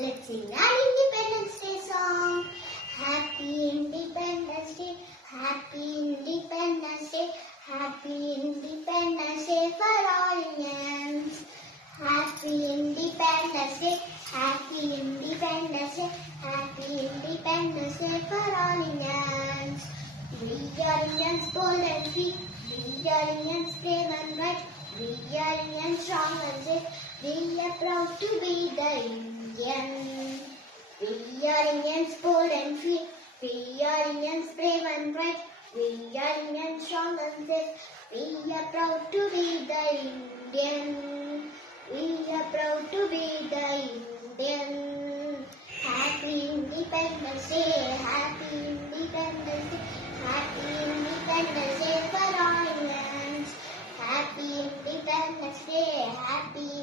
Let's sing our Independence Day song. Happy Independence Day, Happy Independence Day, Happy Independence Day for all Indians. Happy Independence Day, Happy Independence Day, Happy Independence Day for all Indians. We are Indians bold and free, we are Indians brave and right, we are Indians strong and safe, we are proud to be the Indian. We are Indians bold and free, we are Indians brave and bright, we are Indians strong and safe, we are proud to be the Indian. We are proud to be the Indian. Happy Independence Day, Happy Independence Day, Happy Independence Day for all Indians. Happy Independence Day, Happy